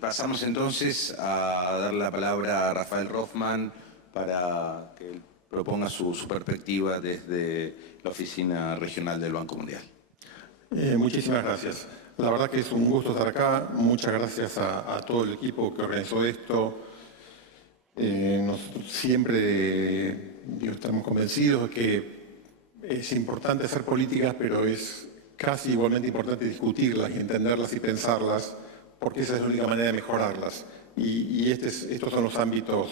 Pasamos entonces a dar la palabra a Rafael Rothman para que él proponga su perspectiva desde la Oficina Regional del Banco Mundial. Muchísimas gracias. La verdad que es un gusto estar acá. Muchas gracias a todo el equipo que organizó esto. Nosotros siempre estamos convencidos de que es importante hacer políticas, pero es casi igualmente importante discutirlas y entenderlas y pensarlas, porque esa es la única manera de mejorarlas. Y estos son los ámbitos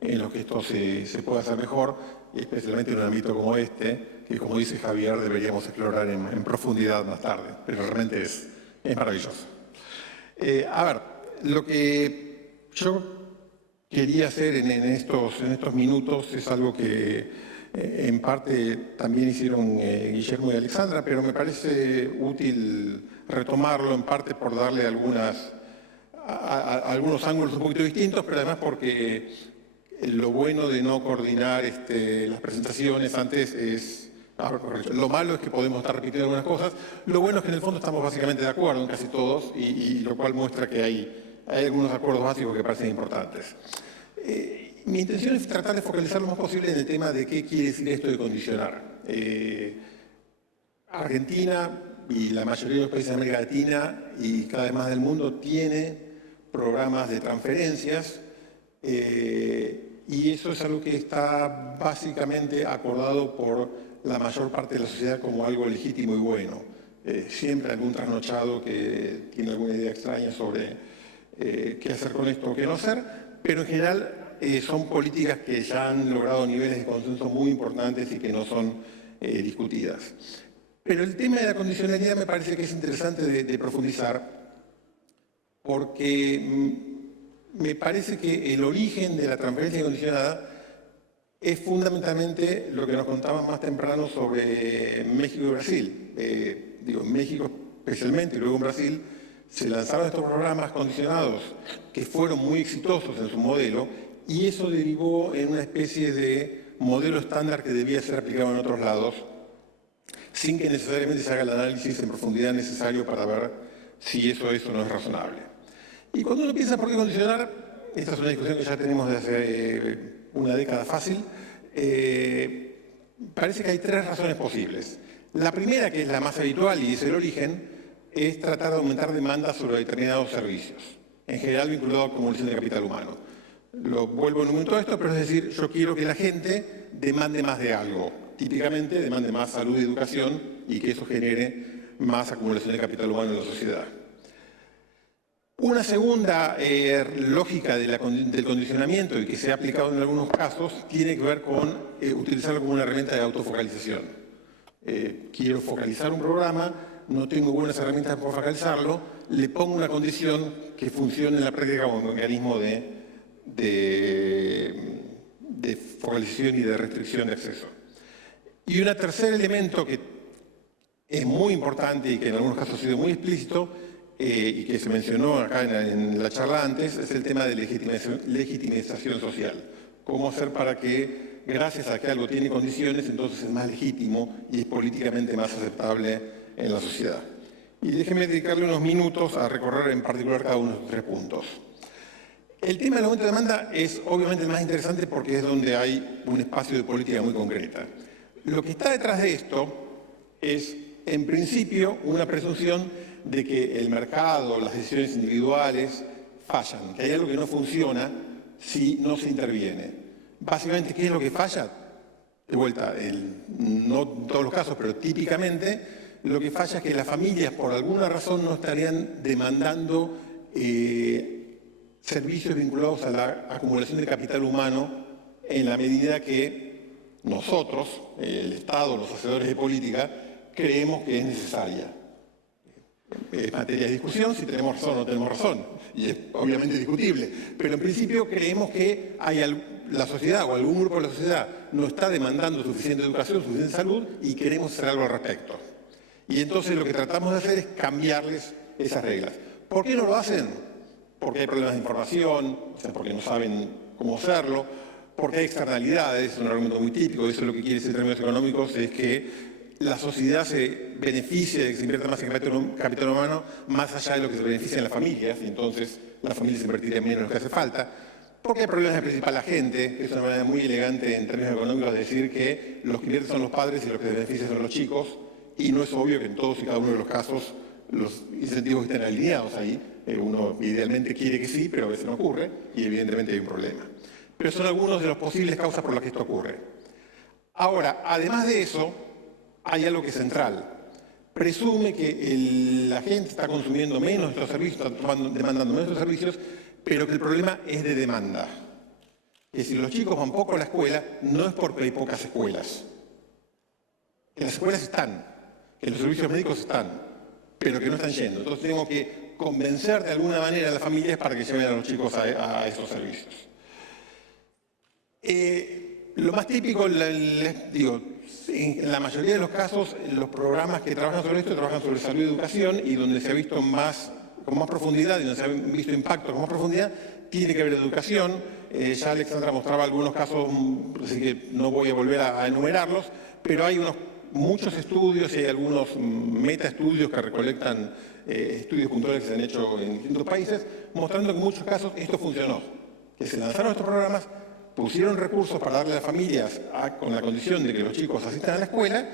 en los que esto se puede hacer mejor, especialmente en un ámbito como este, que como dice Javier, deberíamos explorar en profundidad más tarde, pero realmente es maravilloso. A ver, lo que yo quería hacer en estos minutos es algo que en parte también hicieron Guillermo y Alexandra, pero me parece útil retomarlo, en parte por darle algunos ángulos un poquito distintos, pero además porque lo bueno de no coordinar las presentaciones antes es... Lo malo es que podemos estar repitiendo algunas cosas, lo bueno es que en el fondo estamos básicamente de acuerdo en casi todos, y lo cual muestra que hay algunos acuerdos básicos que parecen importantes. Mi intención es tratar de focalizar lo más posible en el tema de qué quiere decir esto de condicionar. Argentina y la mayoría de los países de América Latina y cada vez más del mundo tiene programas de transferencias y eso es algo que está básicamente acordado por la mayor parte de la sociedad como algo legítimo y bueno. Siempre algún trasnochado que tiene alguna idea extraña sobre qué hacer con esto o qué no hacer, pero en general son políticas que ya han logrado niveles de consenso muy importantes y que no son discutidas. Pero el tema de la condicionalidad me parece que es interesante de profundizar porque me parece que el origen de la transferencia condicionada es fundamentalmente lo que nos contaban más temprano sobre México y Brasil. En México especialmente y luego en Brasil se lanzaron estos programas condicionados que fueron muy exitosos en su modelo y eso derivó en una especie de modelo estándar que debía ser aplicado en otros lados sin que necesariamente se haga el análisis en profundidad necesario para ver si eso o no es razonable. Y cuando uno piensa por qué condicionar, esta es una discusión que ya tenemos desde hace una década fácil, parece que hay tres razones posibles. La primera, que es la más habitual y es el origen, es tratar de aumentar demanda sobre determinados servicios, en general vinculado a acumulación de capital humano. Lo vuelvo en un momento a esto, pero es decir, yo quiero que la gente demande más de algo. Típicamente demande más salud y educación y que eso genere más acumulación de capital humano en la sociedad. Una segunda lógica del condicionamiento y que se ha aplicado en algunos casos tiene que ver con utilizarlo como una herramienta de autofocalización. Quiero focalizar un programa, no tengo buenas herramientas para focalizarlo, le pongo una condición que funcione en la práctica como un mecanismo de focalización y de restricción de acceso. Y un tercer elemento que es muy importante y que en algunos casos ha sido muy explícito y que se mencionó acá en la charla antes, es el tema de legitimización social. Cómo hacer para que, gracias a que algo tiene condiciones, entonces es más legítimo y es políticamente más aceptable en la sociedad. Y déjeme dedicarle unos minutos a recorrer en particular cada uno de estos tres puntos. El tema del aumento de demanda es obviamente el más interesante porque es donde hay un espacio de política muy concreta. Lo que está detrás de esto es, en principio, una presunción de que el mercado, las decisiones individuales fallan, que hay algo que no funciona si no se interviene. Básicamente, ¿qué es lo que falla? De vuelta, no en todos los casos, pero típicamente, lo que falla es que las familias, por alguna razón, no estarían demandando servicios vinculados a la acumulación de capital humano en la medida que nosotros, el Estado, los hacedores de política, creemos que es necesaria. Es materia de discusión si tenemos razón o no tenemos razón, y es obviamente discutible, pero en principio creemos que la sociedad o algún grupo de la sociedad no está demandando suficiente educación, suficiente salud y queremos hacer algo al respecto. Y entonces lo que tratamos de hacer es cambiarles esas reglas. ¿Por qué no lo hacen? Porque hay problemas de información, o sea, porque no saben cómo hacerlo, porque hay externalidades, es un argumento muy típico, eso es lo que quiere decir en términos económicos, es que la sociedad se beneficie de que se invierta más en capital humano, más allá de lo que se beneficia en las familias, y entonces las familias invertirían menos de lo que hace falta, porque el problema es principal la gente, que es una manera muy elegante en términos económicos de decir que los que invierten son los padres y los que se benefician son los chicos, y no es obvio que en todos y cada uno de los casos los incentivos estén alineados ahí. Uno idealmente quiere que sí, pero a veces no ocurre, y evidentemente hay un problema. Pero son algunos de las posibles causas por las que esto ocurre. Ahora, además de eso, hay algo que es central. Presume que la gente está consumiendo menos estos servicios, está demandando menos estos servicios, pero que el problema es de demanda. Es decir, los chicos van poco a la escuela, no es porque hay pocas escuelas. Que las escuelas están, que los servicios médicos están, pero que no están yendo. Entonces tenemos que convencer de alguna manera a las familias para que lleven a los chicos a esos servicios. Lo más típico, en la mayoría de los casos, los programas que trabajan sobre esto trabajan sobre salud y educación, y donde se ha visto con más profundidad y donde se ha visto impacto con más profundidad, tiene que ver educación. Ya Alexandra mostraba algunos casos, así que no voy a volver a enumerarlos, pero hay muchos estudios y hay algunos metaestudios que recolectan estudios puntuales que se han hecho en distintos países, mostrando que en muchos casos esto funcionó, que se lanzaron estos programas, pusieron recursos para darle a las familias con la condición de que los chicos asistan a la escuela,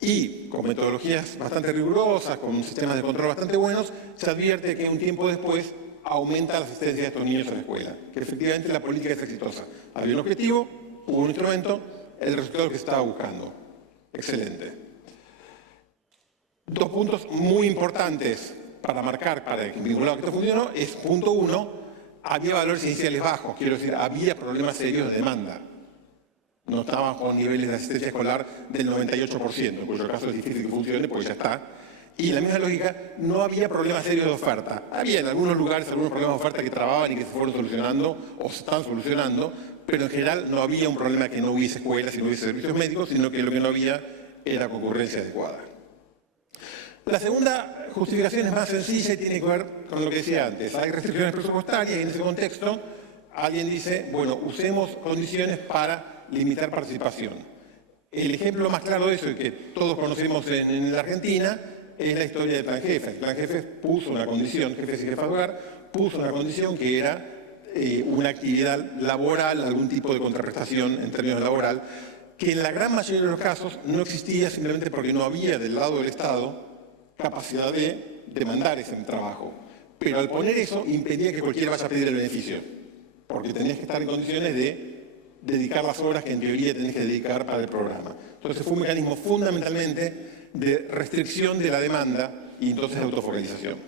y con metodologías bastante rigurosas, con sistemas de control bastante buenos, se advierte que un tiempo después aumenta la asistencia de estos niños a la escuela, que efectivamente la política es exitosa. Había un objetivo, hubo un instrumento, el resultado que se estaba buscando. Excelente. Dos puntos muy importantes para marcar, para vincular que esto funcionó, es punto 1, había valores iniciales bajos, quiero decir, había problemas serios de demanda. No estaban con niveles de asistencia escolar del 98%, en cuyo caso es difícil que funcione porque ya está. Y en la misma lógica, no había problemas serios de oferta. Había en algunos lugares algunos problemas de oferta que trababan y que se fueron solucionando o se están solucionando, pero en general no había un problema que no hubiese escuelas y no hubiese servicios médicos, sino que lo que no había era concurrencia adecuada. La segunda justificación es más sencilla y tiene que ver con lo que decía antes. Hay restricciones presupuestarias y en ese contexto alguien dice, bueno, usemos condiciones para limitar participación. El ejemplo más claro de eso, y que todos conocemos en la Argentina, es la historia del Plan Jefe. El Plan Jefe puso una condición, jefes y jefas de hogar, puso una condición que era una actividad laboral, algún tipo de contraprestación en términos laboral, que en la gran mayoría de los casos no existía simplemente porque no había del lado del Estado capacidad de demandar ese trabajo. Pero al poner eso impedía que cualquiera vaya a pedir el beneficio, porque tenías que estar en condiciones de dedicar las horas que en teoría tenés que dedicar para el programa. Entonces fue un mecanismo fundamentalmente de restricción de la demanda y entonces de autofocalización.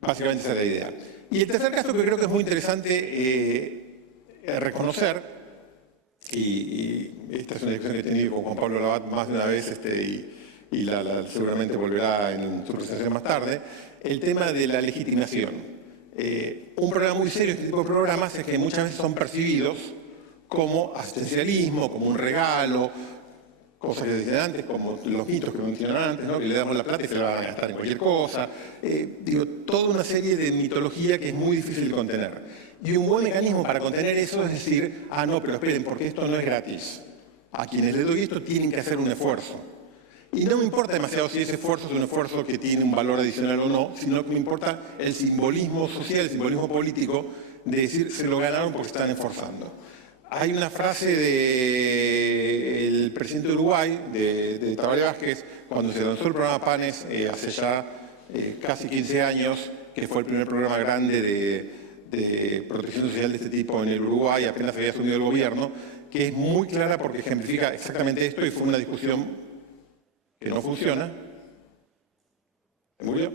Básicamente esa es la idea. Y el tercer caso que creo que es muy interesante reconocer, y esta es una discusión que he tenido con Juan Pablo Labat más de una vez y seguramente volverá en su presentación más tarde, el tema de la legitimación. Un problema muy serio de este tipo de programas es que muchas veces son percibidos como asistencialismo, como un regalo, cosas que decían antes, como los mitos que mencionaban antes, ¿no? Que le damos la plata y se la van a gastar en cualquier cosa. Toda una serie de mitología que es muy difícil de contener. Y un buen mecanismo para contener eso es decir, no, pero esperen, porque esto no es gratis. A quienes les doy esto tienen que hacer un esfuerzo. Y no me importa demasiado si ese esfuerzo es un esfuerzo que tiene un valor adicional o no, sino que me importa el simbolismo social, el simbolismo político de decir se lo ganaron porque están esforzando. Hay una frase del presidente de Uruguay, de Tabaré Vázquez, cuando se lanzó el programa PANES hace ya casi 15 años, que fue el primer programa grande de protección social de este tipo en el Uruguay, apenas había asumido el gobierno, que es muy clara porque ejemplifica exactamente esto y fue una discusión que no funciona. ¿Se murió?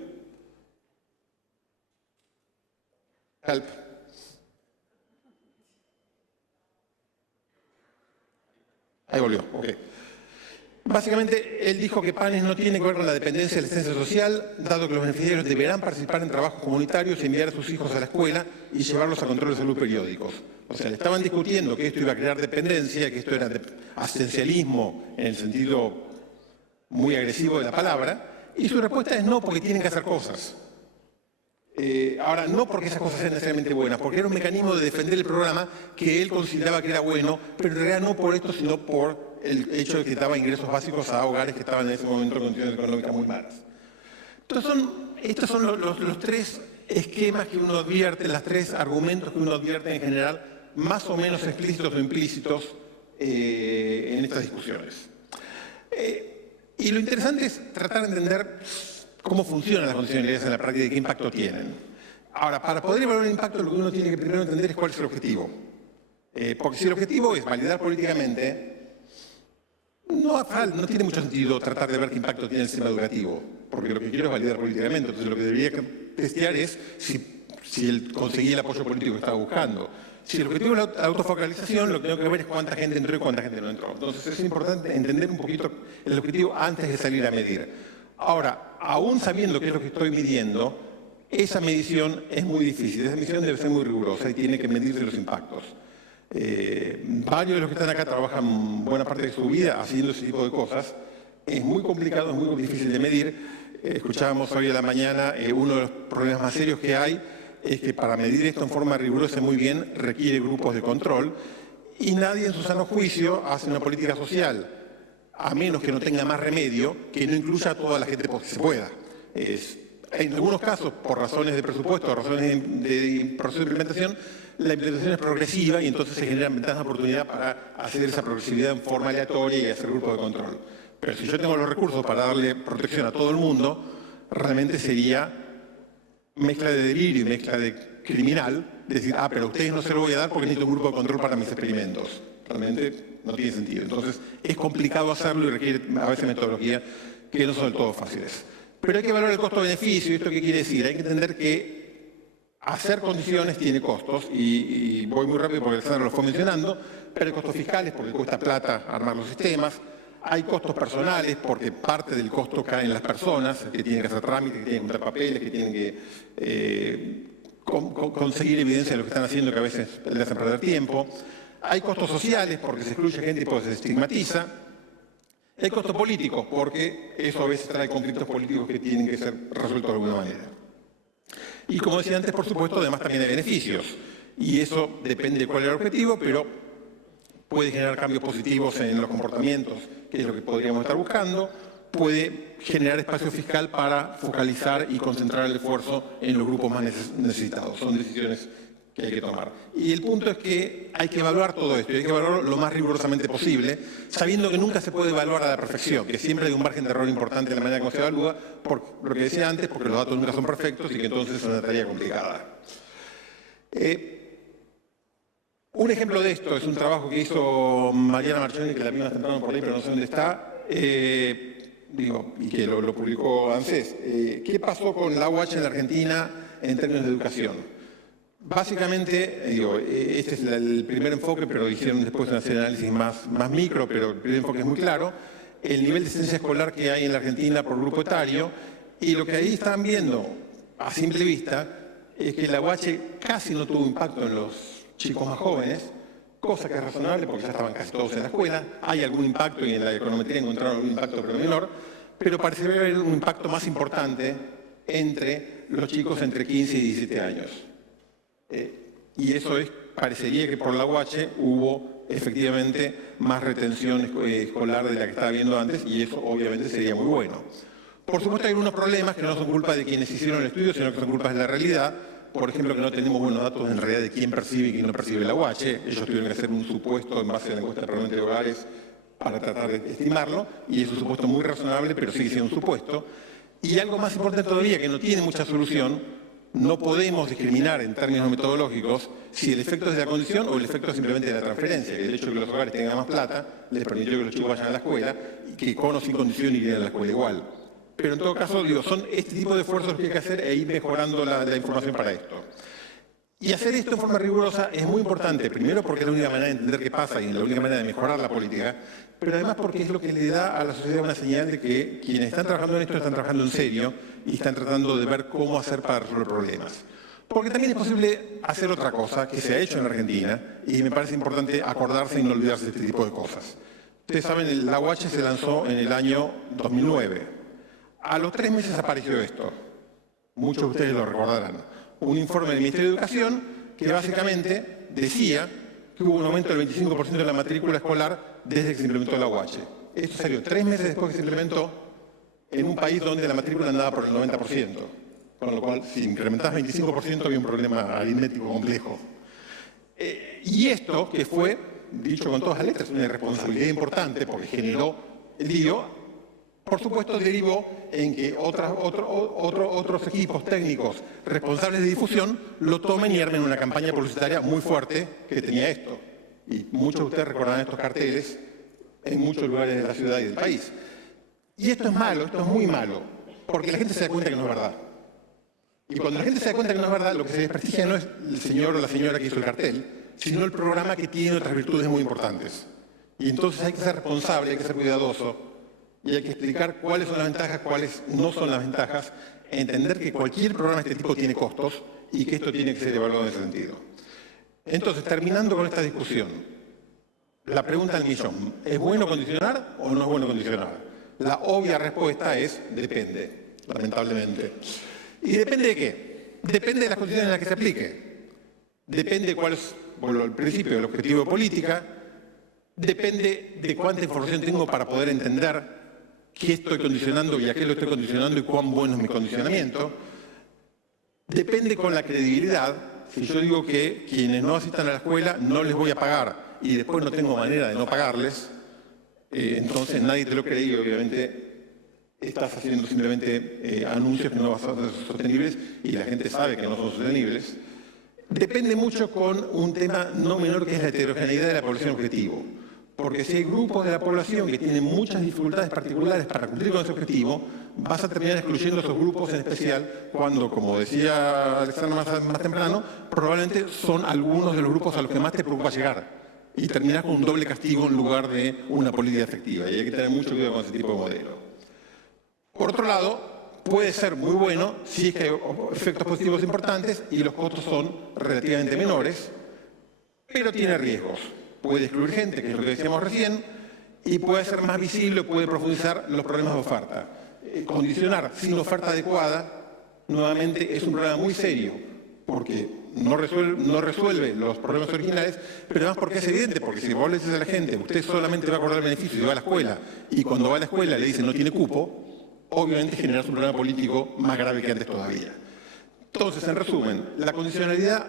Help. Ahí volvió, ok. Básicamente, él dijo que PANES no tiene que ver con la dependencia de la asistencia social, dado que los beneficiarios deberán participar en trabajos comunitarios, enviar a sus hijos a la escuela y llevarlos a controles de salud periódicos. O sea, le estaban discutiendo que esto iba a crear dependencia, que esto era asistencialismo en el sentido muy agresivo de la palabra, y su respuesta es no, porque tienen que hacer cosas. Ahora, no porque esas cosas sean necesariamente buenas, porque era un mecanismo de defender el programa que él consideraba que era bueno, pero en realidad no por esto, sino por el hecho de que daba ingresos básicos a hogares que estaban en ese momento en condiciones económicas muy malas. Entonces, estos son los tres esquemas que uno advierte, los tres argumentos que uno advierte en general, más o menos explícitos o implícitos en estas discusiones. Y lo interesante es tratar de entender cómo funcionan las condicionalidades en la práctica y qué impacto tienen. Ahora, para poder evaluar el impacto, lo que uno tiene que primero entender es cuál es el objetivo. Porque si el objetivo es validar políticamente, no tiene mucho sentido tratar de ver qué impacto tiene el sistema educativo, porque lo que quiero es validar políticamente. Entonces, lo que debería testear es si conseguí el apoyo político que estaba buscando. Si el objetivo es la autofocalización, lo que tengo que ver es cuánta gente entró y cuánta gente no entró. Entonces, es importante entender un poquito el objetivo antes de salir a medir. Ahora, aún sabiendo qué es lo que estoy midiendo, esa medición es muy difícil. Esa medición debe ser muy rigurosa y tiene que medirse los impactos. Varios de los que están acá trabajan buena parte de su vida haciendo ese tipo de cosas. Es muy complicado, es muy difícil de medir. Escuchábamos hoy a la mañana, uno de los problemas más serios que hay es que para medir esto en forma rigurosa muy bien requiere grupos de control y nadie en su sano juicio hace una política social, a menos que no tenga más remedio, que no incluya a toda la gente que se pueda. En algunos casos, por razones de presupuesto, razones de proceso de implementación, la implementación es progresiva y entonces se generan ventanas de oportunidad para hacer esa progresividad en forma aleatoria y hacer grupos de control. Pero si yo tengo los recursos para darle protección a todo el mundo, realmente sería mezcla de delirio y mezcla de criminal, decir, pero a ustedes no se lo voy a dar porque necesito un grupo de control para mis experimentos. Realmente no tiene sentido. Entonces es complicado hacerlo y requiere a veces metodología que no son del todo fáciles. Pero hay que evaluar el costo-beneficio. ¿Y esto qué quiere decir? Hay que entender que hacer condiciones tiene costos, y voy muy rápido porque Alessandro lo fue mencionando, pero hay costos fiscales porque cuesta plata armar los sistemas, hay costos personales porque parte del costo cae en las personas, que tienen que hacer trámites, que tienen que comprar papeles, que tienen que conseguir evidencia de lo que están haciendo, que a veces les hacen perder tiempo. Hay costos sociales porque se excluye gente y porque se estigmatiza. Hay costos políticos porque eso a veces trae conflictos políticos que tienen que ser resueltos de alguna manera. Y como decía antes, por supuesto, además también hay beneficios. Y eso depende de cuál es el objetivo, pero puede generar cambios positivos en los comportamientos, que es lo que podríamos estar buscando. Puede generar espacio fiscal para focalizar y concentrar el esfuerzo en los grupos más necesitados. Son decisiones que hay que tomar. Y el punto es que hay que evaluar todo esto, y hay que evaluarlo lo más rigurosamente posible, sabiendo que nunca se puede evaluar a la perfección, que siempre hay un margen de error importante en la manera como se evalúa, por lo que decía antes, porque los datos nunca son perfectos y que entonces es una tarea complicada. Un ejemplo de esto es un trabajo que hizo Mariana Marchoni, que la vimos temprano por ahí, pero no sé dónde está, y que lo publicó ANSES. ¿Qué pasó con la UH en la Argentina en términos de educación? Básicamente, este es el primer enfoque, pero hicieron después una serie de análisis más micro, pero el primer enfoque es muy claro. El nivel de asistencia escolar que hay en la Argentina por grupo etario, y lo que ahí están viendo a simple vista es que la UH casi no tuvo impacto en los chicos más jóvenes, cosa que es razonable porque ya estaban casi todos en la escuela. Hay algún impacto y en la econometría encontraron algún impacto, pero menor, pero parecería haber un impacto más importante entre los chicos entre 15 y 17 años. Y eso parecería que por la UH hubo efectivamente más retención escolar de la que estaba viendo antes, y eso obviamente sería muy bueno. Por supuesto hay algunos problemas que no son culpa de quienes hicieron el estudio, sino que son culpa de la realidad. Por ejemplo, que no tenemos buenos datos en realidad de quién percibe y quién no percibe la UH. Ellos tuvieron que hacer un supuesto en base a la encuesta permanente de hogares para tratar de estimarlo, y es un supuesto muy razonable, pero sigue siendo un supuesto. Y algo más importante todavía, que no tiene mucha solución: no podemos discriminar en términos metodológicos si el efecto es de la condición o el efecto es simplemente de la transferencia, que el hecho de que los hogares tengan más plata les permitió que los chicos vayan a la escuela y que con o sin condición irían a la escuela igual. Pero en todo caso, son este tipo de esfuerzos que hay que hacer e ir mejorando la información para esto. Y hacer esto en forma rigurosa es muy importante, primero porque es la única manera de entender qué pasa y la única manera de mejorar la política, pero además porque es lo que le da a la sociedad una señal de que quienes están trabajando en esto están trabajando en serio y están tratando de ver cómo hacer para resolver problemas. Porque también es posible hacer otra cosa que se ha hecho en la Argentina, y me parece importante acordarse y no olvidarse de este tipo de cosas. Ustedes saben, la UH se lanzó en el año 2009. A los 3 meses apareció esto. Muchos de ustedes lo recordarán. Un informe del Ministerio de Educación que básicamente decía que hubo un aumento del 25% de la matrícula escolar desde que se implementó la UH. Esto salió 3 meses después que se implementó en un país donde la matrícula andaba por el 90%. Con lo cual, si incrementás 25%, había un problema aritmético complejo. Y esto, que fue, dicho con todas las letras, una irresponsabilidad importante porque generó el lío, por supuesto derivó en que otros equipos técnicos responsables de difusión lo tomen y armen una campaña publicitaria muy fuerte que tenía esto. Y muchos de ustedes recordarán estos carteles en muchos lugares de la ciudad y del país. Y esto es malo, esto es muy malo, porque la gente se da cuenta que no es verdad. Y cuando la gente se da cuenta que no es verdad, lo que se desprestigia no es el señor o la señora que hizo el cartel, sino el programa que tiene otras virtudes muy importantes. Y entonces hay que ser responsable, hay que ser cuidadoso, y hay que explicar cuáles son las ventajas, cuáles no son las ventajas, entender que cualquier programa de este tipo tiene costos y que esto tiene que ser evaluado en ese sentido. Entonces, terminando con esta discusión, la pregunta del millón, ¿es bueno condicionar o no es bueno condicionar? La obvia respuesta es depende, lamentablemente. ¿Y depende de qué? Depende de las condiciones en las que se aplique. Depende de cuál es, bueno, al principio, el objetivo de política. Depende de cuánta información tengo para poder entender qué estoy condicionando y a qué lo estoy condicionando y cuán bueno es mi condicionamiento. Depende con la credibilidad. Si yo digo que quienes no asistan a la escuela no les voy a pagar y después no tengo manera de no pagarles, entonces nadie te lo cree y obviamente estás haciendo simplemente anuncios que no van a ser sostenibles y la gente sabe que no son sostenibles. Depende mucho con un tema no menor que es la heterogeneidad de la población objetivo. Porque si hay grupos de la población que tienen muchas dificultades particulares para cumplir con ese objetivo, vas a terminar excluyendo a esos grupos en especial cuando, como decía Alexandra más temprano, probablemente son algunos de los grupos a los que más te preocupa llegar. Y terminar con un doble castigo en lugar de una política efectiva. Y hay que tener mucho cuidado con ese tipo de modelo. Por otro lado, puede ser muy bueno si es que hay efectos positivos importantes y los costos son relativamente menores, pero tiene riesgos. Puede excluir gente, que es lo que decíamos recién, y puede ser más visible, puede profundizar los problemas de oferta. Condicionar sin oferta adecuada, nuevamente, es un problema muy serio, porque no resuelve los problemas originales, pero además porque es evidente, porque si vos le dices a la gente, usted solamente va a acordar el beneficio y va a la escuela, y cuando va a la escuela le dicen no tiene cupo, obviamente generas un problema político más grave que antes todavía. Entonces, en resumen, la condicionalidad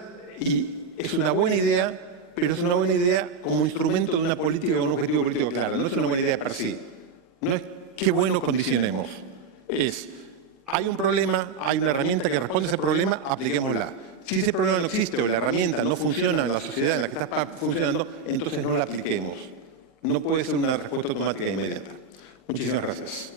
es una buena idea, pero es una buena idea como instrumento de una política con un objetivo político claro. No es una buena idea per se. No es qué bueno condicionemos. Es, hay un problema, hay una herramienta que responde a ese problema, apliquémosla. Si ese problema no existe o la herramienta no funciona en la sociedad en la que está funcionando, entonces no la apliquemos. No puede ser una respuesta automática e inmediata. Muchísimas gracias.